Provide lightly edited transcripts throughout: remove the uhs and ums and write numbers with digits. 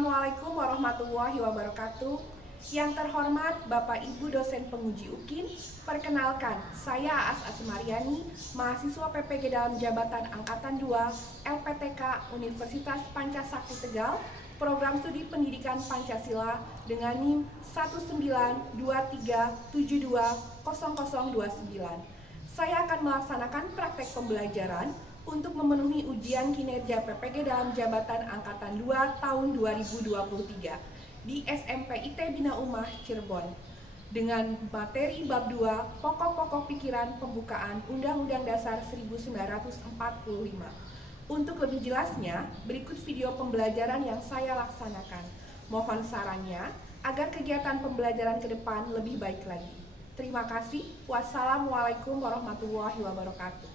Assalamualaikum warahmatullahi wabarakatuh. Yang terhormat Bapak Ibu dosen penguji UKIN, perkenalkan, saya Aas Asmariani, mahasiswa PPG dalam jabatan Angkatan 2 LPTK Universitas Pancasakti Tegal, program studi pendidikan Pancasila dengan NIM 19237200029. Saya akan melaksanakan praktek pembelajaran untuk memenuhi ujian kinerja PPG dalam jabatan Angkatan 2 tahun 2023 di SMP IT Bina Ummah Cirebon dengan materi bab 2 pokok-pokok pikiran pembukaan Undang-Undang Dasar 1945. Untuk lebih jelasnya, berikut video pembelajaran yang saya laksanakan. Mohon sarannya agar kegiatan pembelajaran ke depan lebih baik lagi. Terima kasih. Wassalamualaikum warahmatullahi wabarakatuh.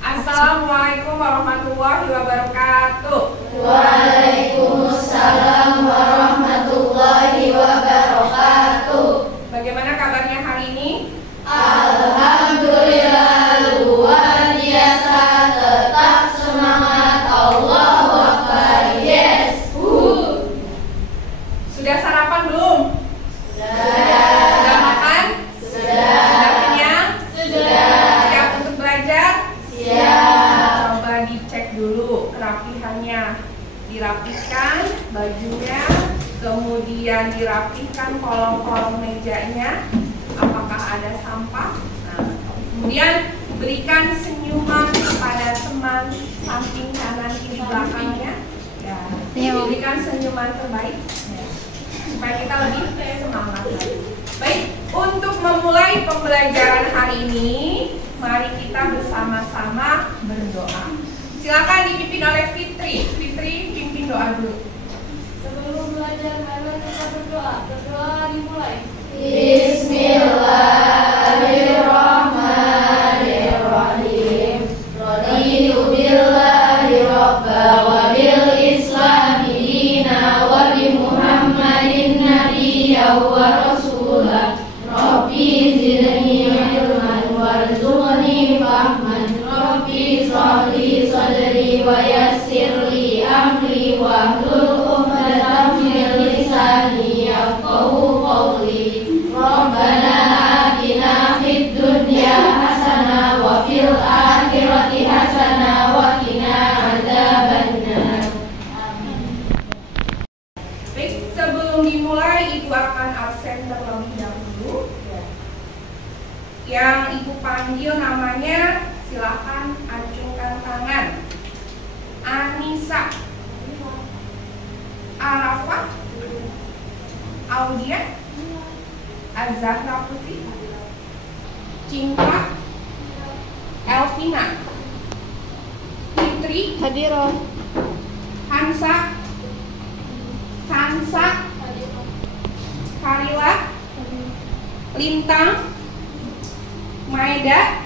Assalamualaikum warahmatullahi wabarakatuh. Waalaikumsalam warahmatullahi wabarakatuh. Bagaimana kabarnya hari ini? Alhamdulillah luar biasa, tetap semangat, Allahu Akbar, yes. Sudah sarapan belum? Sudah. Sudah makan? Sudah. Sudah kenyang? Sudah. Siap untuk belajar? Siap. Coba dicek dulu kerapihannya. Dirapikan bajunya, kemudian dirapihkan kolong-kolong mejanya. Apakah ada sampah? Nah, kemudian berikan senyuman kepada teman samping kanan kiri belakangnya. Ya, berikan senyuman terbaik ya, supaya kita lebih semangat lagi. Baik, untuk memulai pembelajaran hari ini, mari kita bersama-sama berdoa. Silakan dipimpin oleh Fitri. Fitri, pimpin doa dulu. Sebelum belajar, mari kita berdoa. Berdoa dimulai. Bismillahirrahmanirrahim. Raditu billahi robba wa bil islami dina wa bi Muhammadin nabiyya wa rasulah. Rabbi zidni ilman warzuqni fahman. Rabbi shrahli sadri wa yassirli amri wahlul 'uqdatam min lisani yafqahu qawli. Rabbana atina fid dunya hasanah wa fil akhirati hasanah wa qina adzabannar. Baik, sebelum dimulai Ibu akan absen terlebih dahulu. Yang Ibu panggil namanya, silahkan acungkan tangan. Anissa, Arafah, Audia, Azahra Putri, Cinta, Elvina, Fitri, Hadiroh. Hansa, Sansa, Karila, Lintang, Maeda,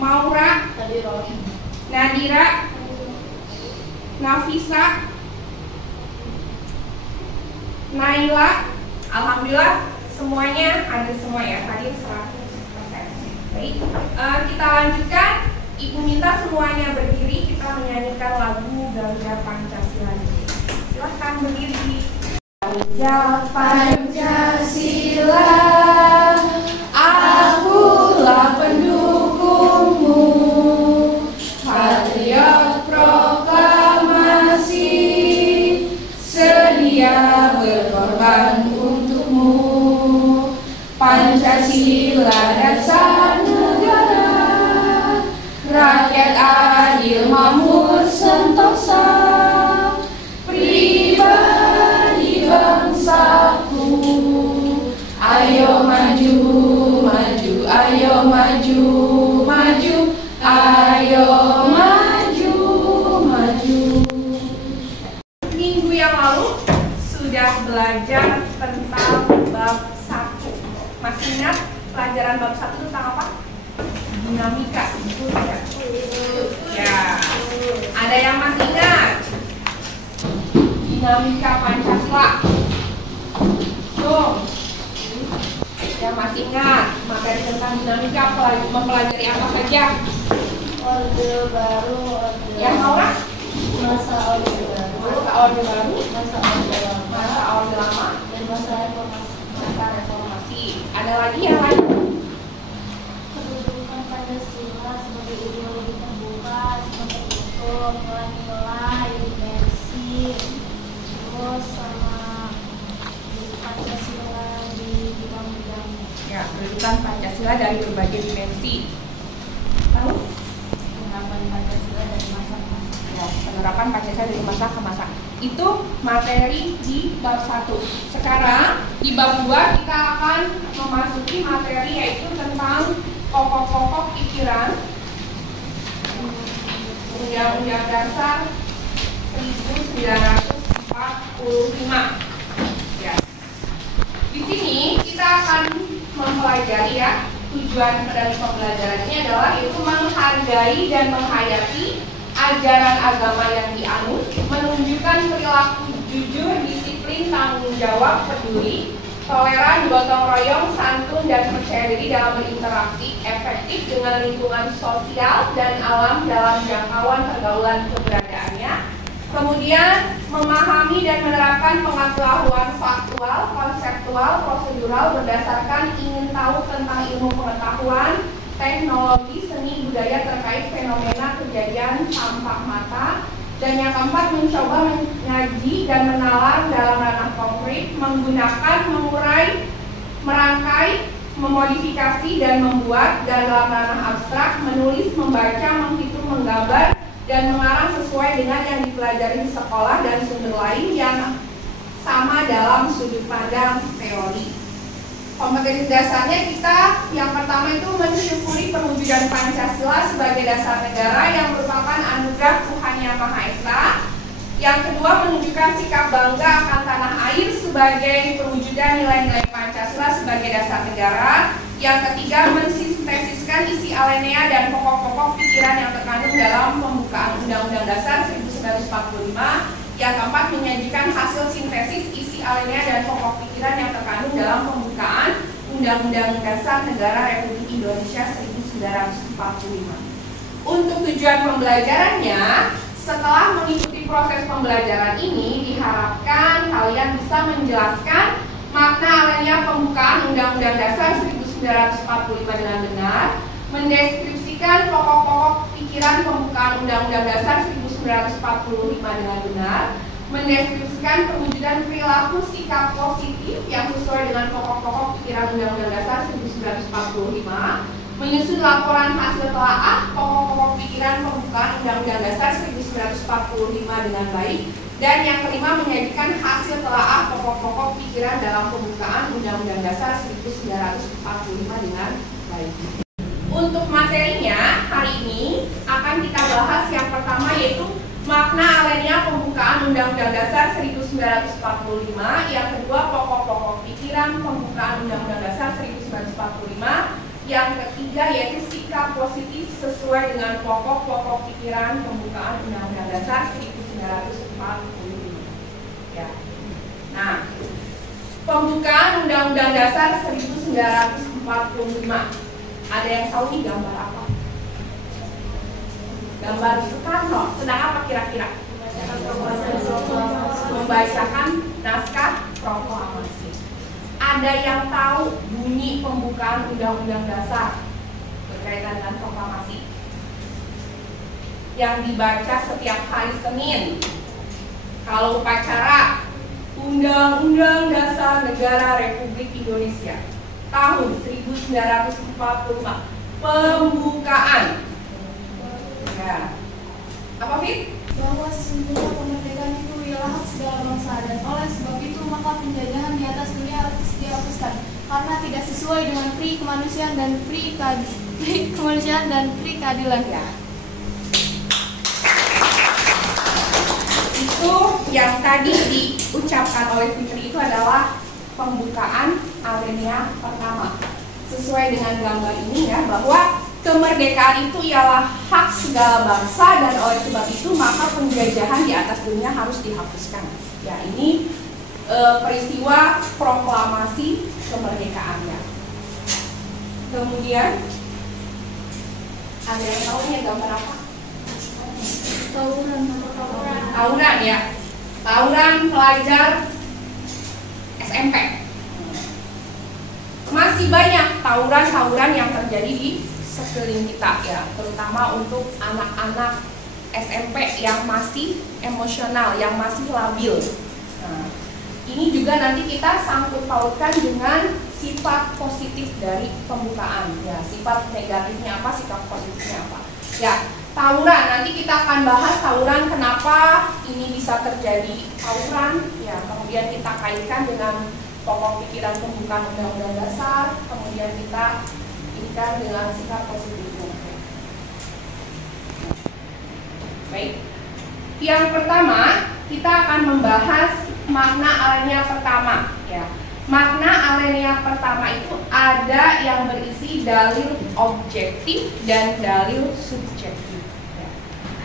Maura, Nadira, Nafisa, Naila. Alhamdulillah semuanya hadir semua ya, hadir 100%. Baik, kita lanjutkan. Ibu minta semuanya berdiri, kita menyanyikan lagu Garuda Pancasila. Silahkan berdiri. Garuda Pancasila, akulah pendukungmu, patriot proklamasi, sedia berkorban untukmu. Pancasila dasar negara, rakyat adil makmur sentosa, pribadi bangsaku. Ayo maju, maju, ayo maju, maju, ayo maju, maju. pelajaran bab 1 itu tentang apa? Dinamika. Betul ya? Ya. Ada yang masih ingat? Dinamika Pancasila. Tuh. Yang masih ingat materi tentang dinamika mempelajari apa saja? Orde baru, Yang Laura? masa orde baru, Masa orde baru, masa orde lama, masa orde lama, dan masa reformasi. masa reformasi. Ada lagi yang lain? Kedudukan Pancasila sebagai ideologi terbuka, sebagai hukum, nilai-nilai, dimensi, terus sama Pancasila di bidang-bidangnya. Ya, kedudukan Pancasila dari berbagai dimensi. Tahu? Penerapan Pancasila dari masa ke masa. Ya, penerapan Pancasila dari masa ke masa. Itu materi di bab 1. Sekarang di bab 2 kita akan memasuki materi yaitu tentang pokok-pokok pikiran Undang-Undang Dasar 1945. Ya. Di sini kita akan mempelajari ya, tujuan dari pembelajaran ini adalah yaitu menghargai dan menghayati ajaran agama yang dianut, menunjukkan perilaku jujur, disiplin, tanggung jawab, peduli, toleran, gotong royong, santun, dan percaya diri dalam berinteraksi efektif dengan lingkungan sosial dan alam dalam jangkauan pergaulan keberadaannya. Kemudian memahami dan menerapkan pengetahuan faktual, konseptual, prosedural berdasarkan ingin tahu tentang ilmu pengetahuan, teknologi, seni, budaya terkait fenomena kejadian tampak mata. Dan yang keempat, mencoba mengaji dan menalar dalam ranah konkret, menggunakan, mengurai, merangkai, memodifikasi, dan membuat dalam ranah abstrak, menulis, membaca, menghitung, menggambar, dan mengarang sesuai dengan yang dipelajari di sekolah dan sumber lain yang sama dalam sudut pandang teori. Kompetensi dasarnya kita yang pertama itu mensyukuri perwujudan Pancasila sebagai dasar negara yang merupakan anugerah Tuhan Yang Maha Esa. Yang kedua, menunjukkan sikap bangga akan tanah air sebagai perwujudan nilai-nilai Pancasila sebagai dasar negara. Yang ketiga, mensintesiskan isi alinea dan pokok-pokok pikiran yang terkandung dalam pembukaan Undang-Undang Dasar 1945. Yang keempat, menyajikan hasil sintesis isi alinea dan pokok pikiran yang terkandung dalam pembukaan Undang-Undang Dasar Negara Republik Indonesia 1945. Untuk tujuan pembelajarannya, setelah mengikuti proses pembelajaran ini, diharapkan kalian bisa menjelaskan makna alinea pembukaan Undang-Undang Dasar 1945 dengan benar, mendeskripsikan pokok-pokok pikiran pembukaan Undang-Undang Dasar 1945 dengan benar, mendeskripsikan perwujudan perilaku sikap positif yang sesuai dengan pokok-pokok pikiran Undang-Undang Dasar 1945, menyusun laporan hasil telaah pokok-pokok pikiran pembukaan Undang-Undang Dasar 1945 dengan baik, dan yang kelima, menyajikan hasil telaah pokok-pokok pikiran dalam pembukaan Undang-Undang Dasar 1945 dengan baik. Untuk materinya hari ini akan kita bahas yang pertama yaitu makna alinea pembukaan Undang-Undang Dasar 1945, yang kedua pokok-pokok pikiran pembukaan Undang-Undang Dasar 1945, yang ketiga yaitu sikap positif sesuai dengan pokok-pokok pikiran pembukaan Undang-Undang Dasar 1945. Ya. Nah, pembukaan Undang-Undang Dasar 1945. Ada yang tahu nih gambar apa? Gambar Soekarno sedang apa kira-kira? Membacakan naskah proklamasi. Ada yang tahu bunyi pembukaan Undang-Undang Dasar berkaitan dengan proklamasi yang dibaca setiap hari Senin? Kalau upacara Undang-Undang Dasar Negara Republik Indonesia tahun 1945 pembukaan. Ya. Apa Fit? Bahwa sesungguhnya kemerdekaan itu ialah hak segala bangsa, dan oleh sebab itu maka penjajahan di atas dunia harus dihapuskan karena tidak sesuai dengan pri kemanusiaan dan pri keadilan. Ya. Itu yang tadi diucapkan oleh Fitri itu adalah pembukaan alinea pertama sesuai dengan gambar ini ya, bahwa kemerdekaan itu ialah hak segala bangsa dan oleh sebab itu maka penjajahan di atas dunia harus dihapuskan. Ya, ini peristiwa proklamasi kemerdekaannya. Kemudian ada yang tahu ini gambar apa? Tawuran ya. Tawuran pelajar SMP. Masih banyak tawuran-tawuran yang terjadi di sekeliling kita ya, terutama untuk anak-anak SMP yang masih emosional, yang masih labil. Nah, ini juga nanti kita sangkut pautkan dengan sifat positif dari pembukaan ya, sifat negatifnya apa, sifat positifnya apa. Ya, tawuran nanti kita akan bahas tawuran, kenapa ini bisa terjadi tawuran ya, kemudian kita kaitkan dengan pokok pikiran pembukaan Undang-Undang Dasar, kemudian kita kaitkan dengan sifat positifnya. Baik, yang pertama kita akan membahas makna alenia pertama ya. Makna alenia pertama itu ada yang berisi dalil objektif dan dalil subjektif ya.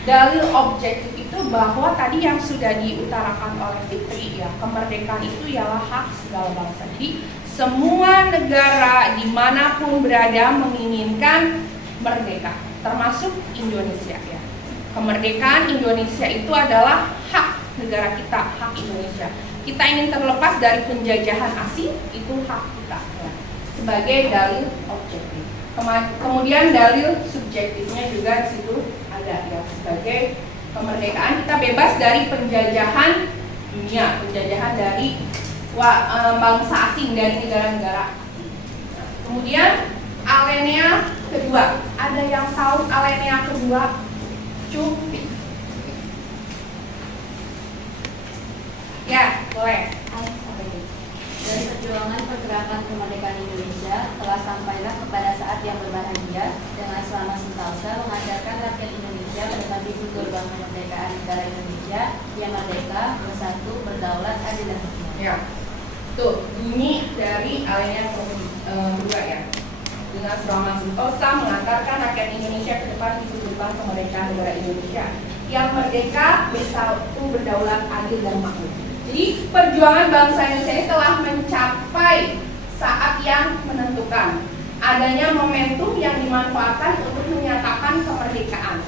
Dalil objektif itu bahwa tadi yang sudah diutarakan oleh Fitri ya, kemerdekaan itu ialah hak segala bangsa. Jadi semua negara dimanapun berada menginginkan merdeka, termasuk Indonesia ya. Kemerdekaan Indonesia itu adalah hak negara kita, hak Indonesia. Kita ingin terlepas dari penjajahan asing, itu hak kita ya, sebagai dalil objektif. Kemudian dalil subjektifnya juga di situ ada ya, sebagai kemerdekaan kita bebas dari penjajahan dunia, penjajahan dari bangsa asing, dari negara-negara asing. Nah, kemudian alinea kedua, ada yang tahu alinea kedua? Cukup. Ya, boleh. Dari perjuangan pergerakan kemerdekaan Indonesia telah sampailah kepada saat yang berbahagia dengan selama sentosa mengajarkan rakyat Indonesia menepati gerbang kemerdekaan negara Indonesia yang merdeka, bersatu, berdaulat, adil dan makmur. Ya, tuh bunyi dari alinea kedua ya. Dengan selama sentosa mengantarkan rakyat Indonesia ke depan di gerbang kemerdekaan negara Indonesia yang merdeka, bersatu, berdaulat, adil dan makmur. Jadi perjuangan bangsa Indonesia ini telah mencapai saat yang menentukan. Adanya momentum yang dimanfaatkan untuk menyatakan kemerdekaan.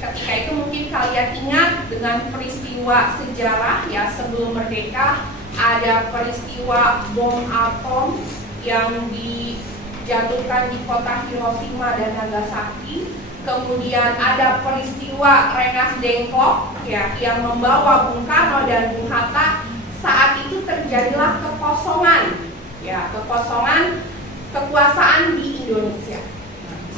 Ketika itu mungkin kalian ingat dengan peristiwa sejarah ya, sebelum merdeka ada peristiwa bom atom yang dijatuhkan di kota Hiroshima dan Nagasaki. Kemudian ada peristiwa Rengas Dengklok ya, yang membawa Bung Karno dan Bung Hatta. Saat itu terjadilah kekosongan ya, kekosongan kekuasaan di Indonesia.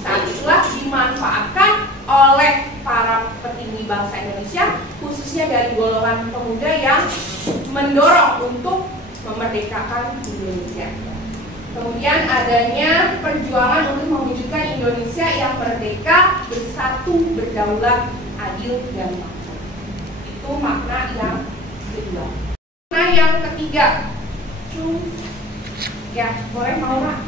Saat itulah dimanfaatkan oleh para petinggi bangsa Indonesia, khususnya dari golongan pemuda yang mendorong untuk memerdekakan Indonesia. Kemudian adanya perjuangan untuk mewujudkan Indonesia yang merdeka, bersatu, berdaulat, adil, dan makmur. Itu makna yang kedua. Makna yang ketiga, ya boleh Maura.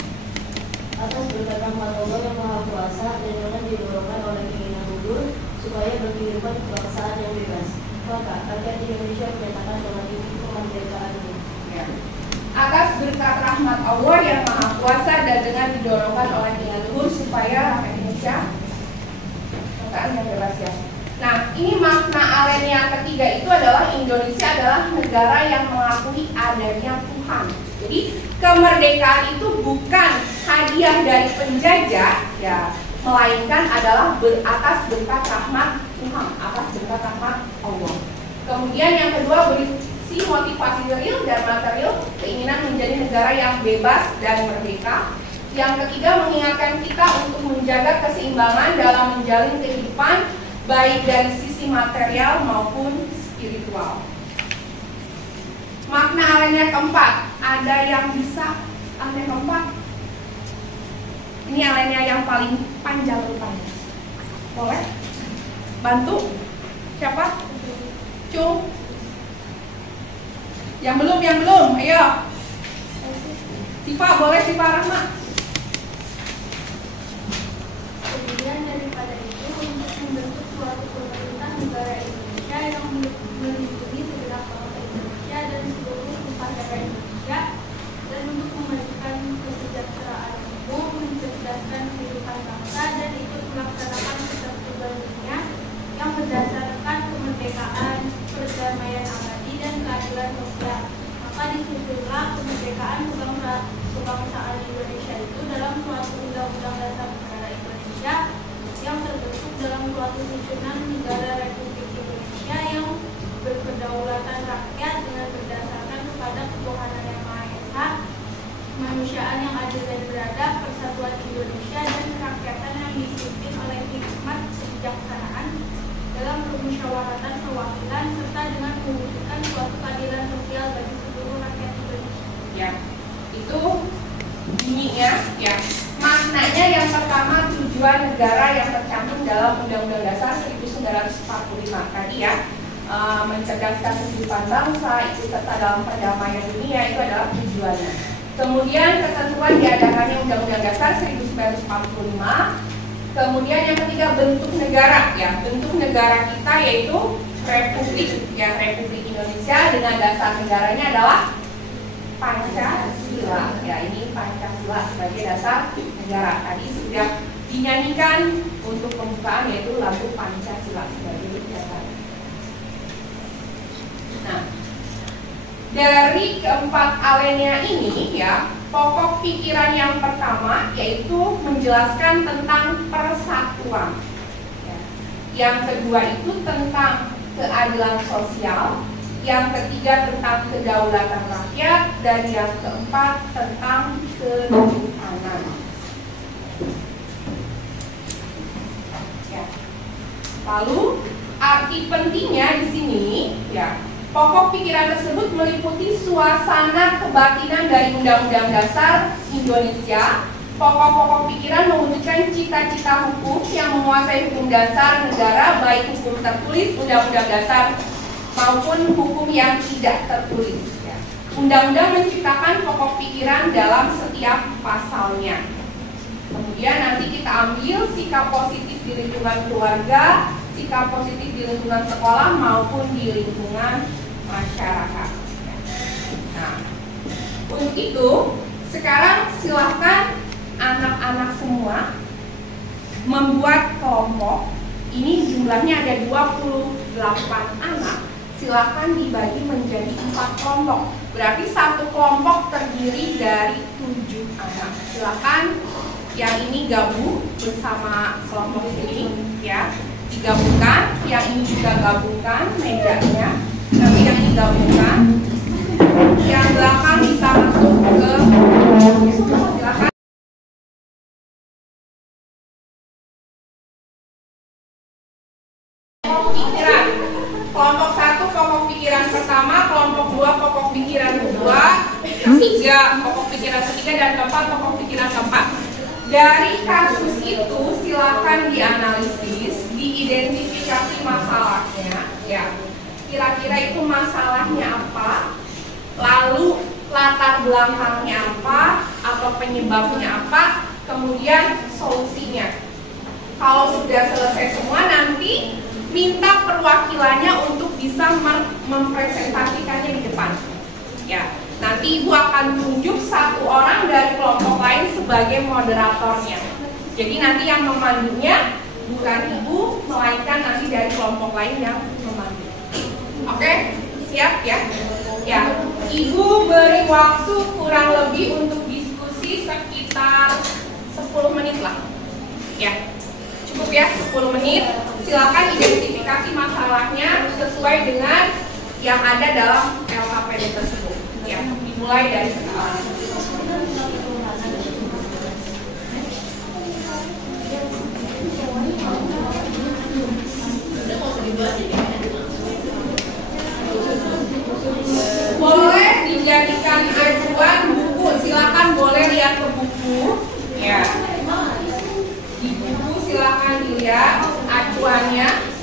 Atas berkat rahmat Allah yang Maha Kuasa dan jangan didorongkan oleh keinginan luhur supaya berkehidupan kebangsaan yang bebas. Maka rakyat Indonesia menyatakan dengan ini kemerdekaannya. Ya. Atas berkat rahmat Allah yang Maha Kuasa dan dengan didorongkan oleh keinginan luhur supaya rakyat Indonesia kebangsaan yang bebas ya. Nah, ini makna alinea ketiga itu adalah Indonesia adalah negara yang mengakui adanya Tuhan. Jadi kemerdekaan itu bukan hadiah dari penjajah ya, melainkan adalah atas berkat rahmat Tuhan, atas berkat rahmat Allah. Kemudian yang kedua berisi motivasi real dan material, keinginan menjadi negara yang bebas dan merdeka. Yang ketiga mengingatkan kita untuk menjaga keseimbangan dalam menjalin kehidupan baik dari sisi material maupun spiritual. Makna alinea keempat, ada yang bisa alinea keempat? Ini alinea yang paling panjang rupanya. Boleh? Bantu? Siapa? Cung? Yang belum, ayo. Siva, boleh Siva Rahma? melaksanakan ketertibannya yang berdasarkan kemerdekaan, perdamaian abadi, dan keadilan sosial. Maka disusunlah kemerdekaan kebangsaan Indonesia itu dalam suatu undang-undang dasar negara Indonesia yang terbentuk dalam suatu susunan negara Republik Indonesia yang berkedaulatan rakyat dengan berdasarkan kepada ketuhanan yang Maha Esa, kemanusiaan yang adil dan beradab, persatuan Indonesia, dan kerakyatan yang dipimpin oleh hikmat kebijaksanaan dalam permusyawaratan perwakilan serta dengan mewujudkan suatu keadilan sosial bagi seluruh rakyat Indonesia. Ya, itu bunyinya ya. Maknanya yang pertama, tujuan negara yang tercantum dalam Undang-Undang Dasar 1945 tadi ya, mencerdaskan kehidupan bangsa, ikut serta dalam perdamaian dunia, itu adalah tujuannya. Kemudian ketentuan diadakannya Undang-Undang Dasar 1945. Kemudian yang ketiga, bentuk negara ya. Bentuk negara kita yaitu Republik ya, Republik Indonesia, dengan dasar negaranya adalah Pancasila ya. Ini Pancasila sebagai dasar negara. Tadi sudah dinyanyikan untuk pembukaan, yaitu lagu Pancasila sebagai dasar. Nah, dari keempat alinea ini ya, pokok pikiran yang pertama yaitu menjelaskan tentang persatuan ya. Yang kedua itu tentang keadilan sosial, yang ketiga tentang kedaulatan rakyat, dan yang keempat tentang ketuhanan ya. Lalu arti pentingnya di sini ya, pokok pikiran tersebut meliputi suasana kebatinan dari Undang-Undang Dasar Indonesia. Pokok-pokok pikiran mewujudkan cita-cita hukum yang menguasai hukum dasar negara, baik hukum tertulis Undang-Undang Dasar maupun hukum yang tidak tertulis. Undang-undang menciptakan pokok pikiran dalam setiap pasalnya. Kemudian nanti kita ambil sikap positif di lingkungan keluarga, sikap positif di lingkungan sekolah maupun di lingkungan masyarakat. Nah, untuk itu sekarang silahkan anak-anak semua membuat kelompok. Ini jumlahnya ada 28 anak. Silahkan dibagi menjadi 4 kelompok. Berarti satu kelompok terdiri dari 7 anak. Silahkan yang ini gabung bersama kelompok ini ya. Digabungkan, yang ini juga gabungkan mejanya, nanti yang ini gabungkan, yang belakang bisa masuk ke silakan. Pokok pikiran, kelompok 1 pokok pikiran pertama, kelompok 2 pokok pikiran kedua, ketiga pokok pikiran ketiga, dan keempat pokok pikiran keempat. Dari kasus itu silakan dianalisis, diidentifikasi masalahnya ya. Kira-kira itu masalahnya apa, lalu latar belakangnya apa atau penyebabnya apa, kemudian solusinya. Kalau sudah selesai semua, nanti minta perwakilannya untuk bisa mempresentasikannya di depan ya. Nanti Ibu akan tunjuk satu orang dari kelompok lain sebagai moderatornya. Jadi nanti yang memandunya bukan Ibu, melainkan nanti dari kelompok lain yang memandu. Oke, siap ya? Ya, Ibu beri waktu kurang lebih untuk diskusi sekitar 10 menit lah. Ya, cukup ya 10 menit. Silakan identifikasi masalahnya sesuai dengan yang ada dalam LKPD tersebut. Ya, dimulai dari sekarang. Boleh dijadikan acuan buku, silakan boleh lihat ke buku. Ya, di buku silakan dilihat acuannya.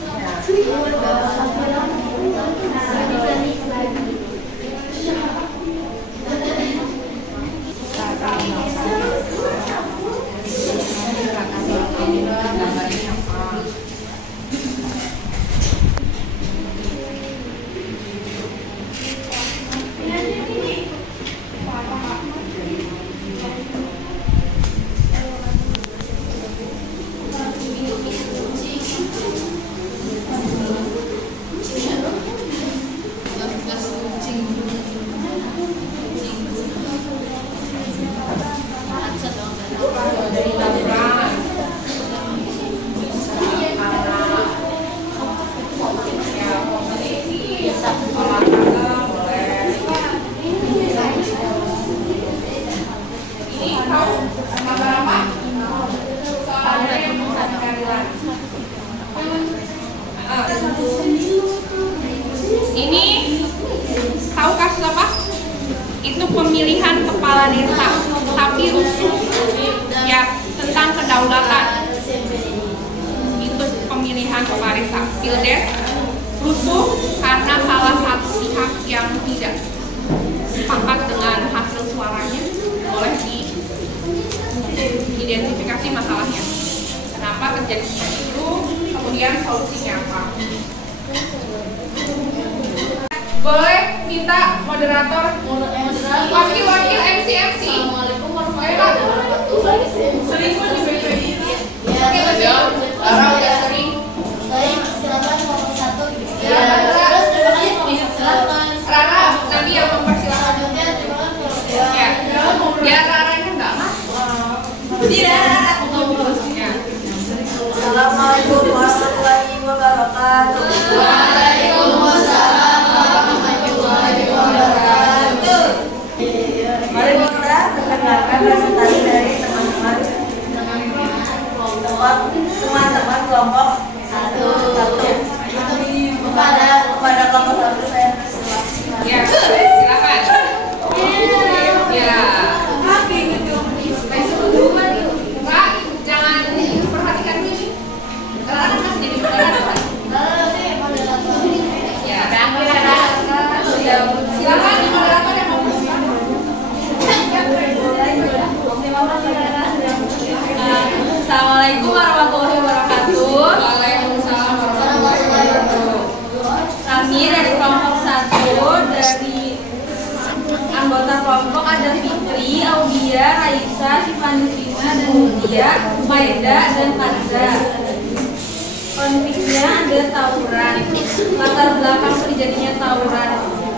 kepala desa, tapi rusuh ya tentang kedaulatan. Itu pemilihan kepala desa, pildes rusuh karena salah satu pihak yang tidak sepakat dengan hasil suaranya. Boleh diidentifikasi masalahnya. Kenapa terjadi seperti itu? Kemudian solusinya apa? Boleh minta moderator, wakil-wakil MC. Assalamualaikum warahmatullahi wabarakatuh. Sering pun juga ini. Ya, Orang udah sering. baik, silakan nomor 1. Ya, Terus terima kasih, silakan. Rara nanti yang mempersilahkan. Selanjutnya terima kasih. Ya, biar Raranya nggak masuk. Tidak. Ya. Assalamualaikum warahmatullahi wabarakatuh. Waalaikumsalam warahmatullahi wabarakatuh. Mari kita mendengarkan presentasi dari teman-teman kelompok 1. Kepada kelompok 1 saya persilahkan. Ya, silakan. Ya. Kak, jangan perhatikan ini. Karena kan masih jadi moderator. Ya, silakan di moderator yang mau Assalamualaikum warahmatullahi wabarakatuh. Waalaikumsalam warahmatullahi wabarakatuh. Kami dari kelompok 1 dari anggota kelompok ada Fitri, Audia, Raisa, Sivanusina, dan Mutia, Maeda, dan Farza. Konfliknya ada tawuran. Latar belakang terjadinya tawuran.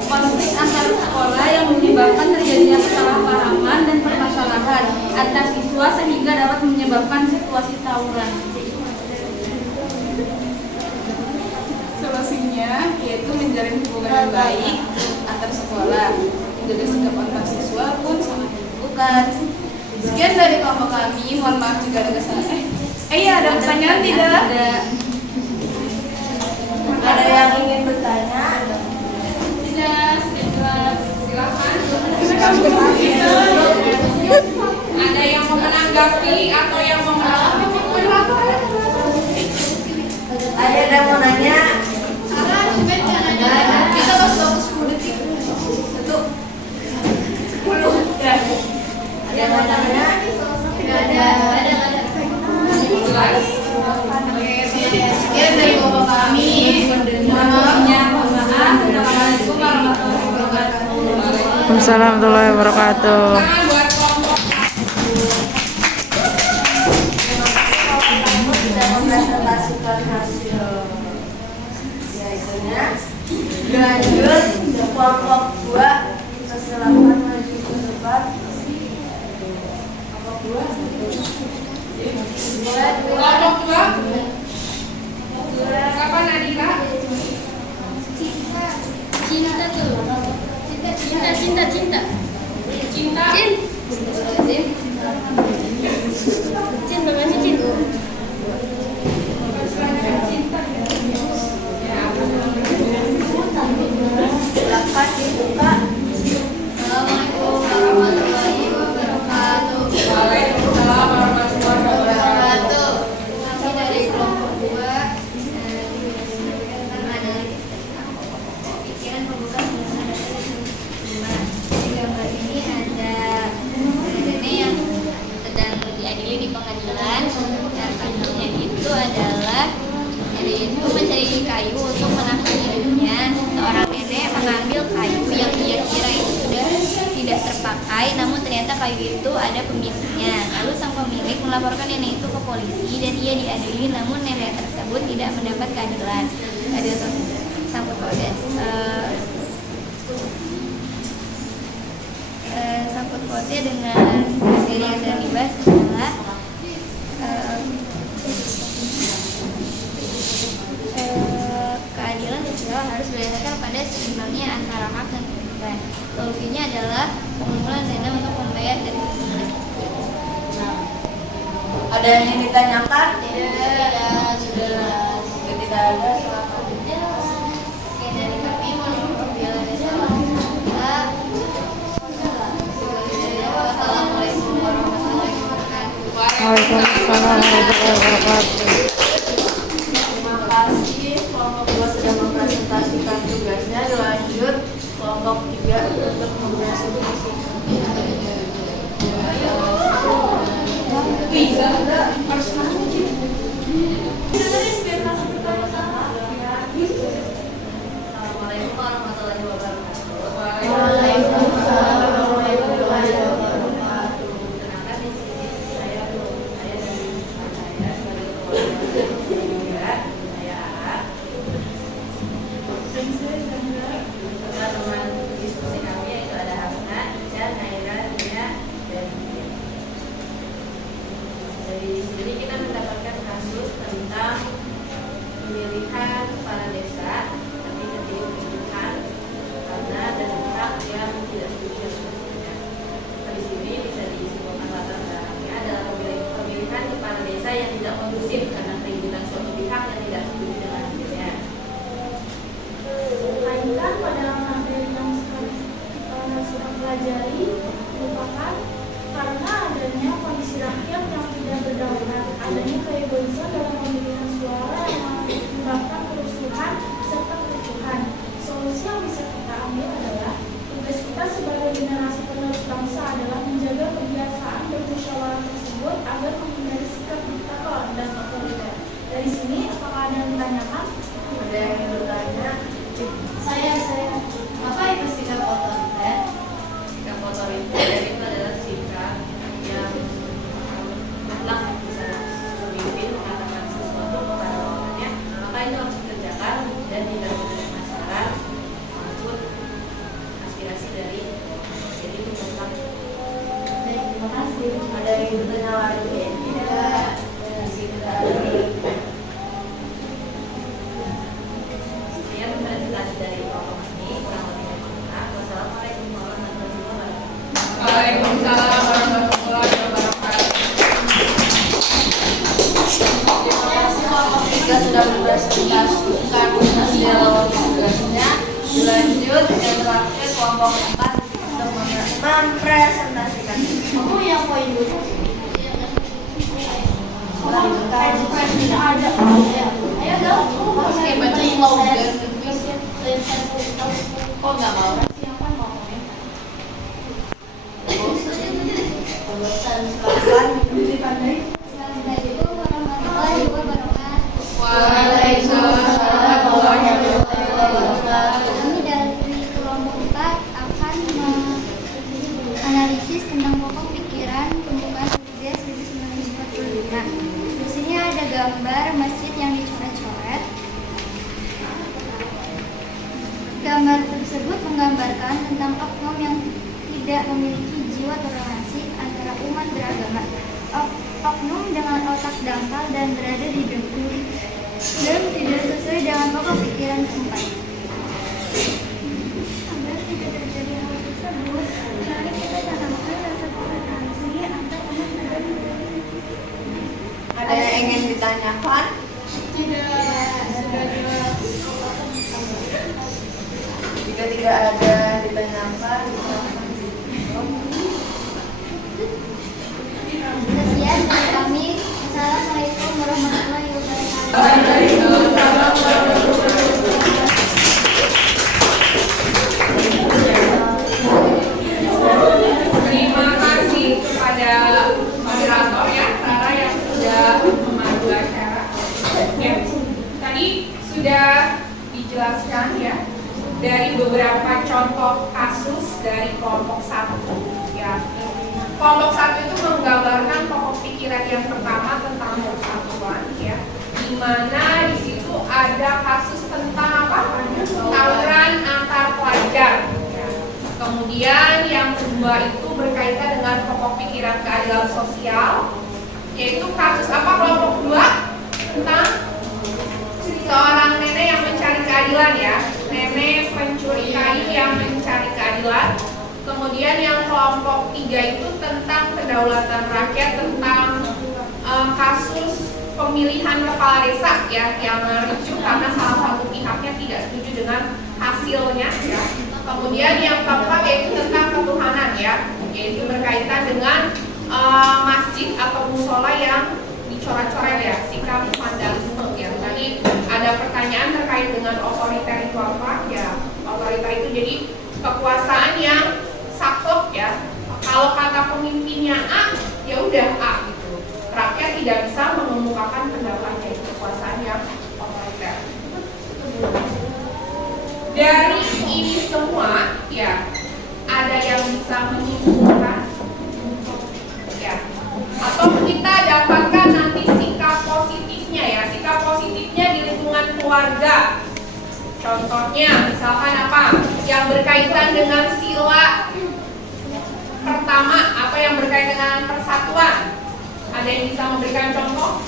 Konflik antar sekolah yang menyebabkan terjadinya kesalahpahaman dan permasalahan antar siswa sehingga dapat menyebabkan situasi tawuran. Solusinya yaitu menjalin hubungan yang baik antar sekolah, menjaga sikap antar siswa pun sangat dibutuhkan. Sekian dari kelompok kami, mohon maaf jika ada kesalahan. Iya, ada pertanyaan tidak? Ada yang ingin bertanya? Tidak, sudah jelas. Silakan. Ada yang mau menanggapi atau yang mau menanggapi? Ada yang mau nanya? Kita kasih waktu 10 detik. 1. 10. Ya. Ada yang mau nanya? Tidak ada. Sekian dari kelompok kami. Mohon maaf. Assalamualaikum warahmatullahi wabarakatuh. Waalaikumsalam warahmatullahi wabarakatuh. Tangan buat kelompok. Sudah mempresentasikan hasil yaitunya. Lanjut kelompok 2. Silakan maju ke depan. Kelompok 2. Kelompok 2. Siapa Nadira? Cinta tuh. Cinta. Cinta. Cinta kasih cinta. Silakan dibuka. Assalamualaikum warahmatullahi wabarakatuh. Waalaikumsalam warahmatullahi wabarakatuh. Kami dari kelompok 2 adalah pikiran pembuka suasana dasar di gambar ini ada nenek yang sedang diadili di pengadilan. Dan kasusnya itu adalah nenek itu mencari kayu untuk menafkahi hidupnya. Seorang nenek mengambil kayu yang dia kira itu sudah tidak terpakai, namun ternyata kayu itu ada pemiliknya. Lalu sang pemilik melaporkan nenek itu ke polisi dan ia diadili, namun nenek tersebut tidak mendapat keadilan. Keadilan sangkut pautnya sangkut pautnya dengan materi yang sedang dibahas adalah keadilan sosial harus berdasarkan pada seimbangnya antara hak dan kewajiban. Solusinya adalah pengumpulan dana untuk membayar dan Ada yang ingin ditanyakan? tidak sudah. Jika tidak ada, silakan. Oke, dari kami mohon bila ada salah kita Waalaikumsalam warahmatullahi wabarakatuh. Terima kasih. Kelompok 2 sudah mempresentasikan tugasnya. Dilanjut kelompok 3 untuk mempresentasikan. Assalamualaikum warahmatullahi wabarakatuh. Waalaikumsalam warahmatullahi wabarakatuh. Kenalkan di sini saya dari saya sebagai ketua saya Ara. Teman-teman diskusi kami yaitu ada Hasna, Ica, Naira, Nia, dan Nia. Dari sini kita mendapatkan kasus tentang pemilihan kepala desa, tapi terjadi pemilihan karena ada hak yang tidak setuju dengan hasilnya. Di sini bisa disimpulkan latar belakangnya adalah pemilihan kepala desa yang tidak kondusif karena keributan suatu pihak yang tidak setuju dengan hasilnya. Melainkan pada materi yang sekarang kita sedang pelajari merupakan karena adanya kondisi rakyat yang tidak berdaulat, adanya keegoisan dalam pemilihan suara yang menyebabkan kerusuhan serta kericuhan. Solusi yang bisa kita ambil adalah tugas kita sebagai generasi penerus bangsa adalah menjaga kebiasaan bermusyawarah tersebut agar menghindari sikap diktator dan otoriter. Dari sini, apakah ada yang ditanyakan? Ada yang ingin bertanya? Saya. Apa itu sikap otoriter? Sikap otoriter itu adalah sikap yang mutlak bisa pemimpin mengatakan sesuatu kepada bawahannya, maka itu harus dikerjakan dan tidak boleh masalah maupun aspirasi dari jadi itu mutlak. Baik, terima kasih. Ada yang ingin bertanya lagi? Tidak. Sekian presentasi dari kelompok ini, kurang lebihnya mohon maaf. Wassalamualaikum warahmatullahi wabarakatuh. Waalaikumsalam warahmatullahi wabarakatuh. Terima kasih kelompok 3 sudah mempresentasikan hasil tugasnya. Dilanjut yang terakhir kelompok 4 untuk mempresentasikan. Kamu yang poin dulu. Ada. Ayo dong. Kayak baca slogan. Kok nggak mau? Siapa mau komentar? Bosan silakan. Assalamualaikum warahmatullahi wabarakatuh. Waalaikumsalam warahmatullahi wabarakatuh. Kami dari kelompok 4 akan menganalisis tentang pokok pikiran pembukaan Tugas 1945. Di sini ada gambar masjid yang dicoret-coret. Gambar tersebut menggambarkan tentang oknum yang tidak memiliki jiwa toleransi antara umat beragama. Oknum dengan otak dangkal dan berada di bengkulu dan tidak sesuai dengan pokok pikiran keempat. Agar tidak terjadi hal tersebut, mari kita tanamkan rasa toleransi antar umat beragama. Ada yang ingin ditanyakan? Jika tidak ada ditanyakan, Sekian dari kami. Assalamualaikum warahmatullahi wabarakatuh. Waalaikumsalam warahmatullahi wabarakatuh. Terima kasih kepada moderator ya, Rara yang sudah memandu acara. Ya, tadi sudah dijelaskan ya dari beberapa contoh kasus dari kelompok 1 ya. Kelompok 1 itu menggambarkan pokok pikiran yang pertama tentang persatuan ya, di mana di situ ada kasus tentang apa? Tawuran antar pelajar. Ya. Kemudian yang kedua itu berkaitan dengan pokok pikiran keadilan sosial, yaitu kasus apa kelompok 2 tentang seorang nenek yang mencari keadilan ya, nenek pencuri kayu yang mencari keadilan. Kemudian yang kelompok 3 itu tentang kedaulatan rakyat, tentang kasus pemilihan kepala desa ya, yang ricuh karena salah satu pihaknya tidak setuju dengan hasilnya ya. Kemudian yang keempat yaitu tentang ketuhanan ya, yaitu berkaitan dengan masjid atau musola yang dicoret-coret ya, sikap vandalisme ya. Tadi ada pertanyaan terkait dengan otoriter itu apa ya? Otoriter itu jadi kekuasaan yang saklek ya. Kalau kata pemimpinnya A, ya udah A gitu. Rakyat tidak bisa mengemukakan pendapatnya, itu kekuasaan yang otoriter. Dari ini semua ya, ada yang bisa menyimpulkan ya, atau kita dapatkan nanti sikap positifnya ya. Sikap positifnya di lingkungan keluarga. Contohnya misalkan apa yang berkaitan dengan sila pertama, apa yang berkaitan dengan persatuan. Ada yang bisa memberikan contoh?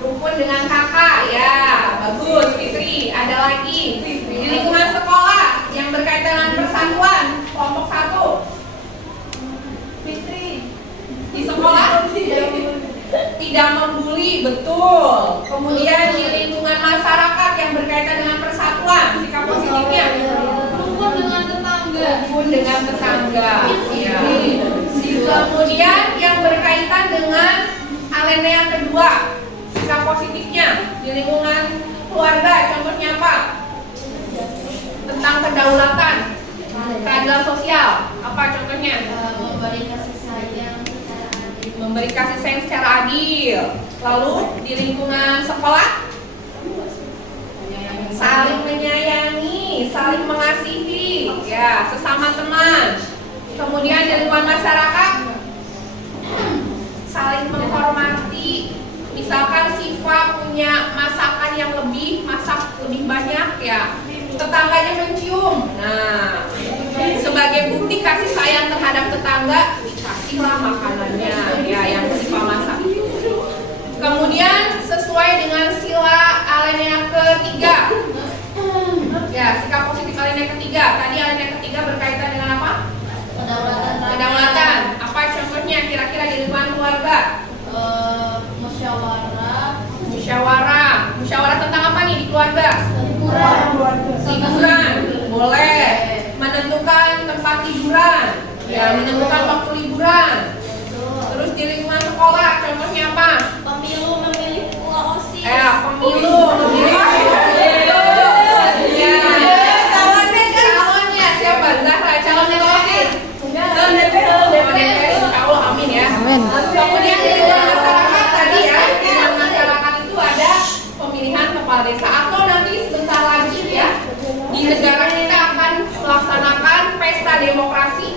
Rukun dengan kakak ya, bagus Fitri. Ada lagi di lingkungan sekolah yang berkaitan dengan persatuan, kelompok 1. Fitri di sekolah tidak membuli, betul. Kemudian di lingkungan masyarakat yang berkaitan dengan persatuan, sikap positifnya Rukun dengan tetangga. rukun dengan tetangga ya. Kemudian yang berkaitan dengan alinea kedua, sikap positifnya di lingkungan keluarga, contohnya apa? Tentang kedaulatan, keadilan sosial, apa contohnya? Memberi kasih sayang secara adil. Memberi kasih sayang secara adil. Lalu di lingkungan sekolah, saling menyayangi, saling mengasihi ya, sesama teman. Kemudian di lingkungan masyarakat, saling menghormati. Misalkan Siva punya masakan yang masak lebih banyak ya, tetangganya mencium. Nah, sebagai bukti kasih sayang terhadap tetangga, dikasihlah makanannya ya yang Siva masak itu. Kemudian sesuai dengan sila alinea ketiga ya, sikap positif alinea ketiga. Tadi alinea ketiga berkaitan dengan apa? Kedaulatan. Apa contohnya kira-kira di lingkungan keluarga? Musyawarah tentang apa nih di keluarga? Liburan, boleh. Menentukan tempat liburan ya, menentukan waktu liburan. Terus di lingkungan sekolah contohnya apa? Pemilu memilih ketua OSIS. Pemilu memilih calonnya siapa? Zahra, calonnya OSIS. Allah, amin ya. Amin. Kemudian di lingkungan masyarakat tadi ya, di lingkungan masyarakat itu ada pemilihan kepala desa, atau nanti sebentar lagi ya di negara kita akan melaksanakan pesta demokrasi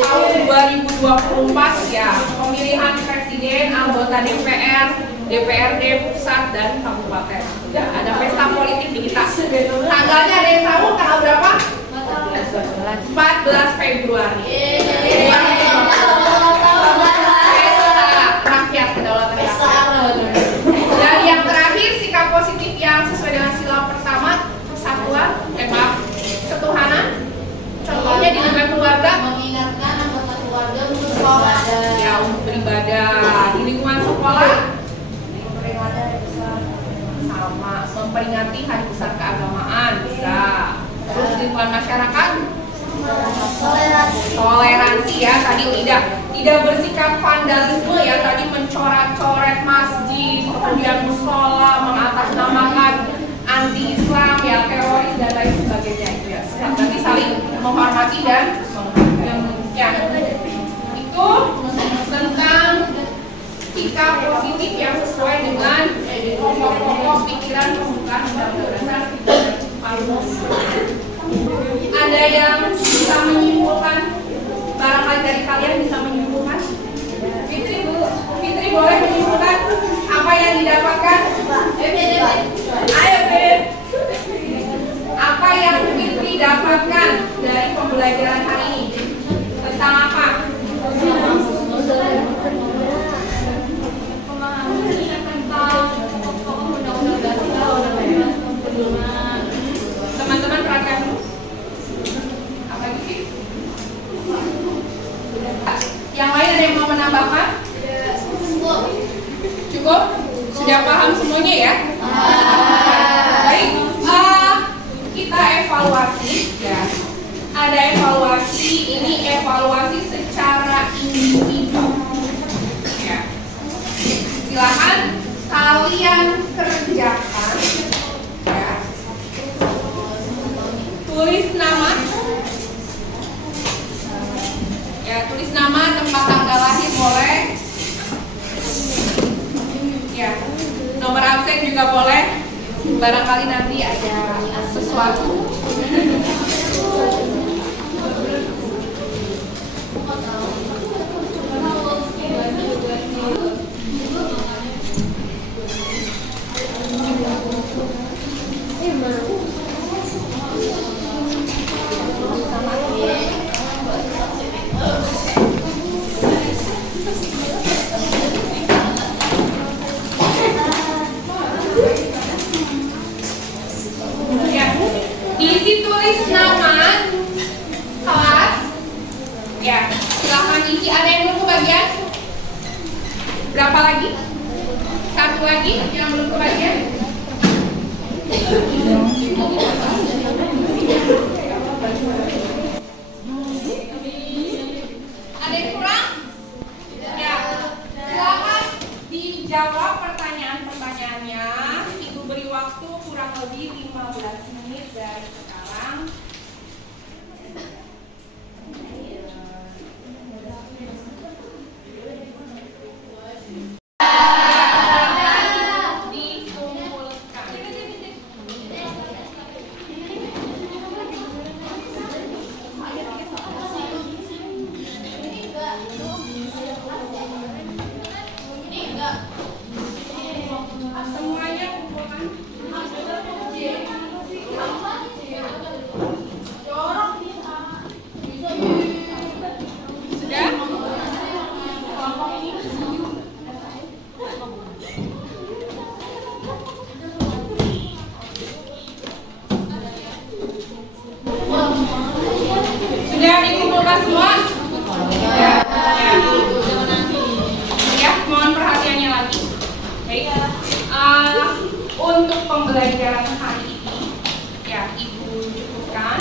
tahun 2024 ya, pemilihan presiden, anggota DPR, DPRD pusat dan kabupaten. Ya, ada pesta politik di kita. Tanggalnya ada yang tahu tanggal berapa? 14 Februari. Rakyat, kedaulatan rakyat. Dan yang terakhir sikap positif yang sesuai dengan sila pertama, persatuan, ketuhanan. Contohnya di lingkungan keluarga, Mengingatkan anggota keluarga untuk beribadah. ya untuk beribadah. Di lingkungan sekolah, sama memperingati hari besar keagamaan bisa. Terus di lingkungan masyarakat, toleransi ya, tadi tidak bersikap vandalisme ya, tadi mencoret-coret masjid, kemudian musola, mengatasnamakan anti-Islam ya, teroris dan lain sebagainya itu ya. Nanti saling menghormati dan ya, itu tentang sikap positif yang sesuai dengan pokok-pokok pikiran pembukaan Undang-Undang Dasar 1945. Ada yang bisa menyimpulkan? Barangkali dari kalian bisa menyimpulkan? Fitri boleh menyimpulkan apa yang didapatkan? Ayo Fit. Apa yang Fitri dapatkan dari pembelajaran hari ini? Tentang apa? Teman-teman perhatikan dulu. Apa lagi sih? Yang lain ada yang mau menambahkan? Cukup? Sudah paham semuanya ya? Baik, kita evaluasi ya. Ada evaluasi, ini evaluasi secara Ya. Silakan kalian kerjakan. Ya. Tulis nama. Ya, tulis nama, tempat tanggal lahir boleh. Ya, nomor absen juga boleh. Barangkali nanti ada sesuatu. Diisi tulis nama, kelas. Ya, silahkan isi. Ada yang belum kebagian? Berapa lagi? Satu lagi yang belum kebagian? Ada yang kurang? Ya, silahkan dijawab pertanyaan-pertanyaannya. Ibu beri waktu kurang lebih 15 menit dari sekarang. Semuanya kumpulkan. Sudah? Kelompok ini. Sudah dikumpulkan semua? Ya. Ya, mohon perhatiannya lagi. Baik. Untuk pembelajaran hari ini, ya, Ibu cukupkan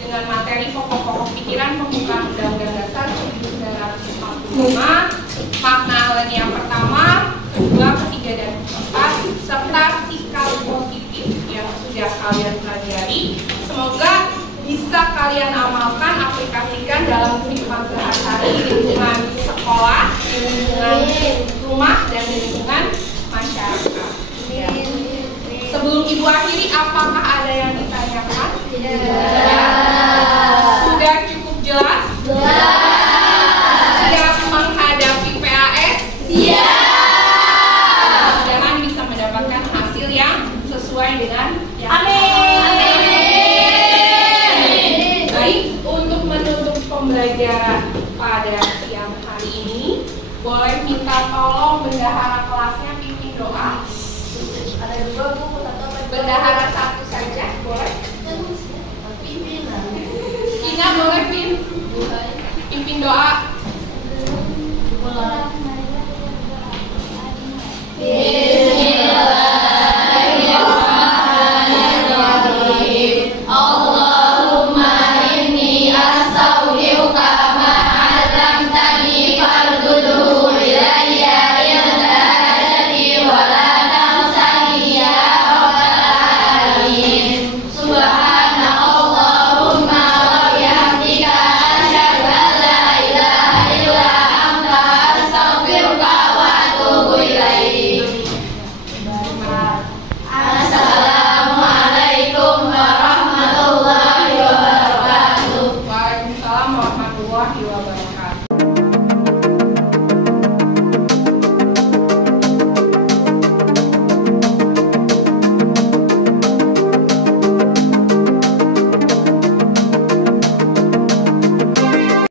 dengan materi pokok-pokok pikiran pembukaan Undang-Undang Dasar 1945, makna alinea pertama, kedua, ketiga, dan keempat, serta sikap positif yang sudah kalian pelajari. Semoga bisa kalian amalkan, aplikasikan dalam kehidupan sehari-hari di lingkungan sekolah, di lingkungan rumah, dan di lingkungan masyarakat. Ya. Sebelum Ibu akhiri, apakah ada yang ditanyakan? Ya. Sudah cukup jelas? Siap menghadapi PAS? Siap. Jangan bisa mendapatkan hasil yang sesuai dengan yang Baik, untuk menutup pembelajaran pada siang hari ini, boleh minta tolong bendahara kelasnya pimpin doa. Ada dua Bu, satu apa? Bendahara satu saja, boleh? Ina boleh pimpin doa.